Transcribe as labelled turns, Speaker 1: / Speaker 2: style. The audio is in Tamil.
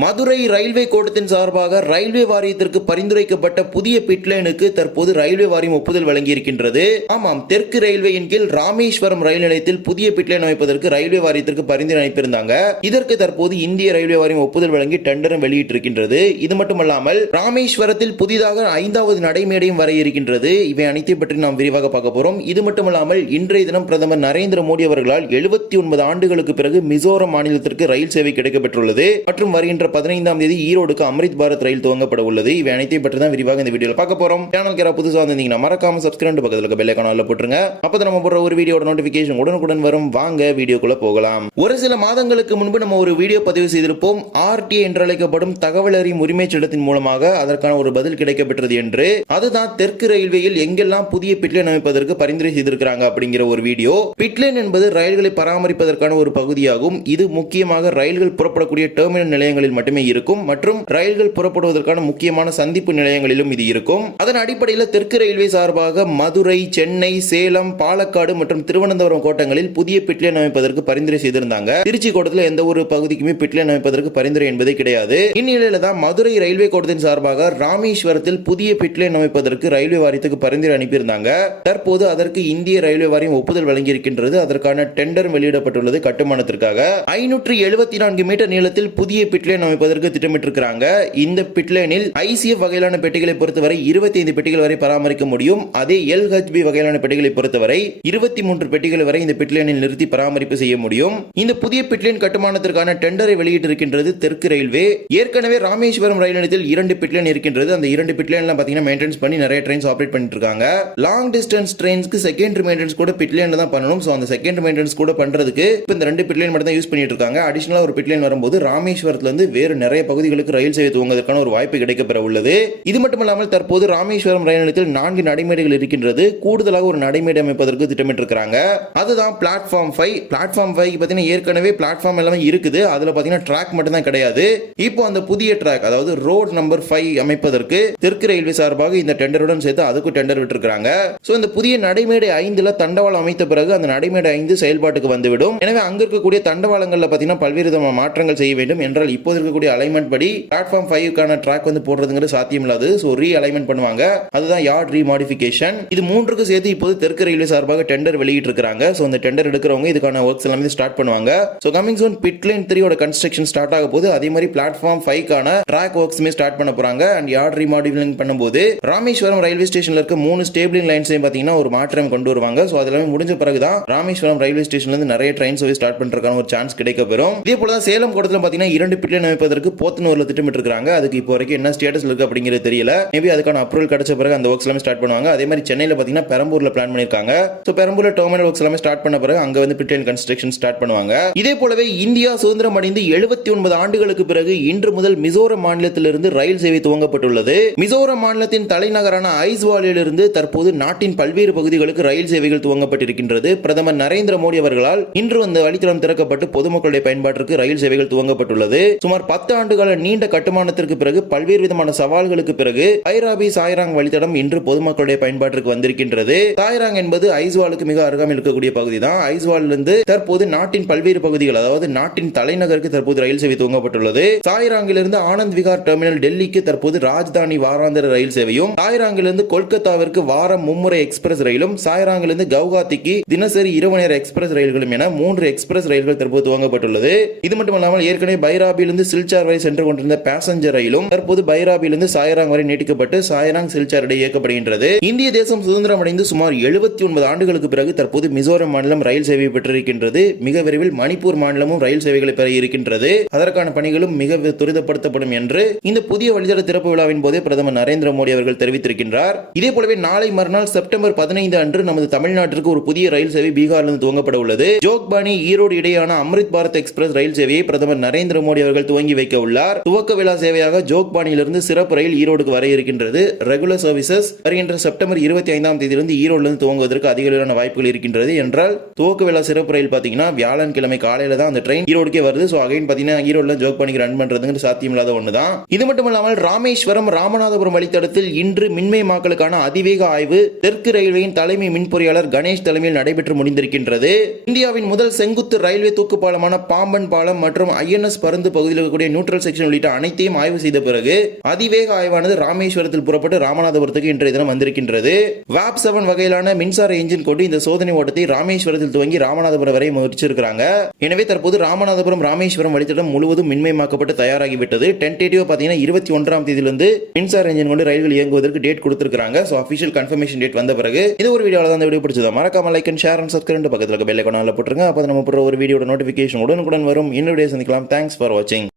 Speaker 1: மதுரை ரயில்வே கோட்டத்தின் சார்பாக ரயில்வே வாரியத்திற்கு பரிந்துரைக்கப்பட்ட புதிய பிட்லைனுக்கு தற்போது ரயில்வே வாரியம் ஒப்புதல் வழங்கியிருக்கின்றது. ஆமாம் தெற்கு ரயில்வேயின் கீழ் ராமேஸ்வரம் ரயில் நிலையத்தில் புதிய பிட்லைன் அமைப்பதற்கு ரயில்வே வாரியத்திற்கு பரிந்துரை அனுப்பியிருந்தாங்க. இதற்கு தற்போது இந்திய ரயில்வே வாரியம் ஒப்புதல் வழங்கி டெண்டரும் வெளியிட்டிருக்கின்றது. இது மட்டுமல்லாமல் ராமேஸ்வரத்தில் புதிதாக ஐந்தாவது நடைமேடையும் வர இருக்கின்றது. இவை அனைத்தை பற்றி நாம் விரிவாக பார்க்க போறோம். இது மட்டுமல்லாமல் இன்றைய தினம் பிரதமர் நரேந்திர மோடி அவர்களால் எழுபத்தி ஒன்பது ஆண்டுகளுக்கு பிறகு மிசோரம் மாநிலத்திற்கு ரயில் சேவை கிடைக்கப்பெற்றுள்ளது. மற்றும் வருகின்ற பதினைந்தாம் தேதி ஈரோடுக்கு அமிர்த் பாரத் ரயில் துவங்கப்பட உள்ளது. இவை அனைத்தையும் பற்றி தான் விரிவாக இந்த வீடியோல பார்க்க போறோம். சேனல் கேரா புதுசா வந்திருந்தீங்கன்னா மறக்காம சப்ஸ்கிரைப் பக்கத்துல இருக்க பெல் ஐக்கான போட்டுருங்க. அப்பதான் நம்ம போடுற ஒரு வீடியோட நோட்டிபிகேஷன் உடனுக்குடன் வரும். வாங்க வீடியோக்குள்ள போகலாம். ஒரு சில மாதங்களுக்கு முன்பு நம்ம ஒரு வீடியோ பதிவு செய்திருப்போம். ஆர்டிஐ என்று அழைக்கப்படும் தகவல் அறியும் உரிமை சட்டத்தின் மூலமாக அதற்கான ஒரு பதில் கிடைக்கப்பெற்றது என்று. அதுதான் தெற்கு ரயில்வேயில் எங்கெல்லாம் புதிய பிட்லைன் அமைப்பதற்கு பரிந்துரை செய்திருக்கிறாங்க அப்படிங்கிற ஒரு வீடியோ பிட்லைன் என்பது ரயில்களை பராமரிப்பதற்கான ஒரு பகுதியாகும். இது முக்கியமாக ரயில்கள் புறப்படக்கூடிய டெர்மினல் நிலையங்களில் நிலையங்களில் மட்டுமே இருக்கும் மற்றும் ரயில்கள் புறப்படுவதற்கான முக்கியமான சந்திப்பு நிலையங்களிலும் இது இருக்கும். அதன் அடிப்படையில் தெற்கு ரயில்வே சார்பாக மதுரை சென்னை சேலம் பாலக்காடு மற்றும் திருவனந்தபுரம் கோட்டங்களில் புதிய பிட்லைன் அமைப்பதற்கு பரிந்துரை செய்திருந்தாங்க. திருச்சி கோட்டத்தில் எந்த ஒரு பகுதிக்குமே பிட்லைன் அமைப்பதற்கு பரிந்துரை என்பதே கிடையாது. இந்நிலையில தான் மதுரை ரயில்வே கோட்டத்தின் சார்பாக ராமேஸ்வரத்தில் புதிய பிட்லைன் அமைப்பதற்கு ரயில்வே வாரியத்துக்கு பரிந்துரை அனுப்பியிருந்தாங்க. தற்போது அதற்கு இந்திய ரயில்வே வாரியம் ஒப்புதல் வழங்கியிருக்கின்றது. அதற்கான டெண்டர் வெளியிடப்பட்டுள்ளது கட்டுமானத்திற்காக. ஐநூற்று எழுபத்தி நான்கு மீட்டர் நீளத்தில் புதிய பிட்லைன் அமைப்பதற்கு திட்டமிட்டிருக்கிறாங்க. இந்த பிட்லைனில் ஐசிஎஃப் வகையிலான பெட்டிகளை பொறுத்தவரை இருபத்தி ஐந்து பெட்டிகள் வரை பராமரிக்க முடியும். அதே எல்ஹெச்பி வகையிலான பெட்டிகளை பொறுத்தவரை இருபத்தி மூன்று பெட்டிகள் வரை இந்த பிட்லைனில் நிறுத்தி பராமரிப்பு செய்ய முடியும். இந்த புதிய பிட்லைன் கட்டுமானத்திற்கான டெண்டரை வெளியிட்டிருக்கின்றது தெற்கு ரயில்வே. ஏற்கனவே ராமேஸ்வரம் ரயில் நிலையத்தில் இரண்டு பிட்லைன் இருக்கின்றது. அந்த இரண்டு பிட்லைன்லாம் பாத்தீங்கன்னா மெயின்டெனன்ஸ் பண்ணி நிறைய ட்ரெயின்ஸ் ஆப்ரேட் பண்ணிட்டு இருக்காங்க லாங் டிஸ்டன்ஸ் ட்ரெயின்ஸ்க்கு செகண்டரி மெயின்டெனன்ஸ் கூட பிட்லைன்ல தான் பண்ணணும். ஸோ அந்த செகண்டரி மெயின்டெனன்ஸ் கூட பண்றதுக்கு இப்போ இந்த ரெண்டு பிட்லைன் மட்டும் தான் யூஸ் பண்ணிட்டு இருக்காங்க அடிஷனலாக ஒரு பிட்லைன் வரும்போது ராமேஸ்வரத்துல இருந்து வேறு நிறைய பகுதிகளுக்கு ரயில் சேவை துவங்குவதற்கான ஒரு வாய்ப்பு கிடைக்கப்பெற உள்ளது. இது மட்டுமல்லாமல் தற்போது ராமேஸ்வரம் ரயில் நிலையத்தில் நான்கு நடைமேடைகள் இருக்கின்றது. கூடுதலாக ஒரு நடைமேடை அமைப்பதற்கு திட்டமிட்டிருக்கிறாங்க. அதுதான் பிளாட்ஃபார்ம் ஃபைவ் பிளாட்ஃபார்ம் ஃபைவ் பார்த்தீங்கன்னா ஏற்கனவே பிளாட்ஃபார்ம் எல்லாமே இருக்குது. அதுல பார்த்தீங்கன்னா ட்ராக் மட்டும் தான் கிடையாது. இப்போ அந்த புதிய ட்ராக் அதாவது ரோட் நம்பர் ஃபைவ் அமைப்பதற்கு தெற்கு ரயில்வே சார்பாக இந்த டெண்டருடன் சேர்த்து அதுக்கும் டெண்டர் விட்டுருக்காங்க ஸோ இந்த புதிய நடைமேடை ஐந்துல தண்டவாளம் அமைத்த பிறகு அந்த நடைமேடை ஐந்து செயல்பாட்டுக்கு வந்துவிடும். எனவே அங்க இருக்கக்கூடிய தண்டவாளங்களில் பார்த்தீங்கன்னா பல்வேறு விதமான மாற்றங்கள் செய்ய வேண்டும் என்றால் இப்போது இருக்கக்கூடிய அலைன்மெண்ட் படி பிளாட்ஃபார்ம் ஃபைவ்க்கான ட்ராக் வந்து போடுறதுங்கிறது சாத்தியம் இல்லாது ஸோ ரீ அலைன்மெண்ட் பண்ணுவாங்க. அதுதான் யார்ட் ரீ மாடிஃபிகேஷன் இது மூன்றுக்கு சேர்த்து இப்போது தெற்கு ரயில்வே சார்பாக டெண்டர் வெளியிட்டு இருக்காங்க ஸோ அந்த டெண்டர் எடுக்கிறவங்க இதுக்கான ஒர்க்ஸ் எல்லாமே ஸ்டார்ட் பண்ணுவாங்க. So coming soon pit line த்ரீயோட கன்ஸ்ட்ரக்ஷன் ஸ்டார்ட் ஆக போது அதே மாதிரி பிளாட்ஃபார்ம் ஃபைவ்க்கான ட்ராக் ஒர்க்ஸுமே ஸ்டார்ட் பண்ண போறாங்க. அண்ட் யார்ட் ரீமாடிஃபிலிங் பண்ணும்போது ராமேஸ்வரம் ரயில்வே ஸ்டேஷன்ல இருக்க மூணு ஸ்டேபிளிங் லைன்ஸையும் பார்த்தீங்கன்னா ஒரு மாற்றம் கொண்டு வருவாங்க. ஸோ அதெல்லாமே முடிஞ்ச பிறகுதான் ராமேஸ்வரம் ரயில்வே ஸ்டேஷன்ல இருந்து நிறைய ட்ரெயின் சர்வீஸ் ஸ்டார்ட் பண்றதுக்கான ஒரு சான்ஸ் கிடைக்க பெறும் இதே போல தான் சேலம் கோட்டத்தில் பார்த்தீங்கன்னா இரண்டு பிட்லைன் அமைப்பதற்கு போத்தனூர்ல திட்டமிட்டிருக்காங்க அதுக்கு இப்போ வரைக்கும் என்ன ஸ்டேட்டஸ் இருக்கு அப்படிங்கிறது தெரியல. மேபி அதுக்கான அப்ரூவல் கிடைச்ச பிறகு அந்த ஒர்க்ஸ் எல்லாமே ஸ்டார்ட் பண்ணுவாங்க. அதே மாதிரி சென்னையில் பார்த்தீங்கன்னா பெரம்பூர்ல பிளான் பண்ணியிருக்காங்க. ஸோ பெரம்பூர்ல டெர்மினல் ஒர்க்ஸ் எல்லாமே ஸ்டார்ட் பண்ண பிறகு அங்க வந்து பிரிட்டன் கன்ஸ்ட்ரக்ஷன் ஸ்டார்ட் பண்ணுவாங்க. இதே போலவே இந்தியா சுதந்திரம் அடைந்து எழுபத்தி ஒன்பது ஆண்டுகளுக்கு பிறகு இன்று முதல் மிசோரம் மாநிலத்திலிருந்து ரயில் சேவை துவங்கப்பட்டுள்ளது. மிசோரம் மாநிலத்தின் தலைநகரான ஐஸ்வாலிலிருந்து தற்போது நாட்டின் பல்வேறு பகுதிகளுக்கு ரயில் சேவைகள் துவங்கப்பட்டிருக்கின்றது. பிரதமர் நரேந்திர மோடி அவர்களால் இன்று அந்த வழித்தடம் திறக்கப்பட்டு பொதுமக்களுடைய பயன்பாட்டிற்கு ரயில் சேவைகள் துவங்கப்பட்டுள்ளது. சுமார் பத்து ஆண்டுகால நீண்ட கட்டுமானத்திற்கு பிறகு பல்வேறு விதமான சவால்களுக்கு பிறகு ஐராபி சாய்ராங் வழித்தடம் இன்று பொதுமக்களுடைய பயன்பாட்டிற்கு வந்திருக்கின்றது. சாய்ராங் என்பது ஐஸ்வாலுக்கு மிக அருகாமல் இருக்கக்கூடிய பகுதி தான் ஐஸ்வாலிலிருந்து தற்போது நாட்டின் பல்வேறு பகுதிகள் அதாவது நாட்டின் தலைநகருக்கு தற்போது ரயில் சேவை துவங்கப்பட்டுள்ளது. சாய்ராங்கிலிருந்து ஆனந்த் விகார் டெர்மினல் டெல்லிக்கு தற்போது ராஜ்தானி வாராந்திர ரயில் சேவையும் சாய்ராங்கிலிருந்து கொல்கத்தாவிற்கு வாரம் மும்முறை எக்ஸ்பிரஸ் ரயிலும் சாய்ராங்கிலிருந்து கவுகாத்திக்கு தினசரி இரவு நேர எக்ஸ்பிரஸ் ரயில்களும் என மூன்று எக்ஸ்பிரஸ் ரயில்கள் தற்போது துவங்கப்பட்டுள்ளது. இது மட்டுமல்லாமல் ஏற்கனவே பைராபிலிருந்து சில்சார் வரை சென்று கொண்டிருந்த பேசஞ்சர் ரயிலும் தற்போது பைராபிலிருந்து சாயராங் வரை நீட்டிக்கப்பட்டு சாயராங் சில்சார் இடையே இயக்கப்படுகின்றது. இந்திய தேசம் சுதந்திரம் அடைந்து சுமார் எழுபத்தி ஒன்பது ஆண்டுகளுக்கு பிறகு தற்போது மிசோரம் மாநிலம் ரயில் சேவை பெற்றிருக்கின்றது. மிக விரைவில் மணிப்பூர் மாநிலமும் ரயில் சேவைகளை பெற இருக்கின்றது. அதற்கான பணிகளும் மிக துரிதப்படுத்தப்படும் என்று இந்த புதிய வழித்தட திறப்பு விழாவின் போதே பிரதமர் நரேந்திர மோடி அவர்கள் தெரிவித்திருக்கின்றார். இதே போலவே நாளை மறுநாள் செப்டம்பர் பதினைந்து அன்று நமது தமிழ்நாட்டிற்கு ஒரு புதிய ரயில் சேவை பீகாரிலிருந்து துவங்கப்பட உள்ளது. ஜோக்பானி ஈரோடு இடையான அம்ரித் பாரத் எக்ஸ்பிரஸ் ரயில் சேவையை பிரதமர் நரேந்திர மோடி அவர்கள் துவங்கி வைக்க உள்ளார். துவக்க விழா சேவையாக ஜோக்பானியிலிருந்து சிறப்பு ரயில் ஈரோடுக்கு வர இருக்கின்றது. ரெகுலர் சர்வீசஸ் வருகின்ற செப்டம்பர் இருபத்தி ஐந்தாம் தேதியிலிருந்து ஈரோடிலிருந்து துவங்குவதற்கு அதிகளவிலான வாய்ப்புகள் இருக்கின்றது என்றால் துவக்க விழா சிறப்பு ரயில் பாத்தீங்கன்னா வியாழன் கிழமை காலையில தான் அந்த ட்ரெயின் ஈரோடுக்கே வருது. ஸோ அகைன் பாத்தீங்கன்னா ஈரோடுல ஜோக்பானிக்கு ரன் பண்றதுங்கிறது சாத்தியம் இல்லாத ஒண்ணுதான். இது மட்டும் இல்லாமல் ராமேஸ்வரம் ராமநாதபுரம் வழித்தடத்தில் இன்று மின்மயமாக்கலுக்கான அதிவேக ஆய்வு தெற்கு ரயில்வேயின் தலைமை மின் பொறியாளர் கணேஷ் தலைமையில் நடைபெற்று முடிந்திருக்கின்றது. இந்தியாவின் முதல் செங்குத்து ரயில்வே தூக்கு பாலமான பாம்பன் பாலம் மற்றும் ஐஎன்எஸ் பருந்து பகுதியில் இருக்கக்கூடிய நியூட்ரல் செக்ஷன் உள்ளிட்ட அனைத்தையும் ஆய்வு செய்த பிறகு அதிவேக ஆய்வானது ராமேஸ்வரத்தில் புறப்பட்டு ராமநாதபுரத்துக்கு இன்றைய தினம் வந்திருக்கின்றது. வேப் செவன் வகையிலான மின்சார என்ஜின் கொண்டு இந்த சோதனை ஓட்டத்தை ராமேஸ்வரத்தில் துவங்கி ராமநாதபுரம் வரை முயற்சிருக்கிறாங்க எனவே தற்போது ராமநாதபுரம் ராமேஸ்வரம் வழித்தடம் முழுவதும் மின்மயமாக்கப்பட்டு தயாராகிவிட்டது. டென்டேட்டிவ் பார்த்தீங்கன்னா இருபத்தி ஒன்றாம் தேதியிலிருந்து மின்சார என்ஜின் கொண்டு ரயில்கள் இயங்குவதற்கு டேட் கொடுத்திருக்காங்க ஸோ அஃபிஷியல் கன்ஃபர்மேஷன் டேட் வந்த பிறகு இது ஒரு வீடியோவில் தான் வீடியோ பிடிச்சது? மறக்காம like and share and subscribe பக்கத்தில் பெல் ஐக்கானில் போட்டுருங்க. அப்போ நம்ம போடுற ஒரு வீடியோட நோட்டிஃபிகேஷன் உடனுக்குடன் வரும். இன்னுடைய சந்திக்கலாம். தேங்க்ஸ் ஃபார் வாட்சிங்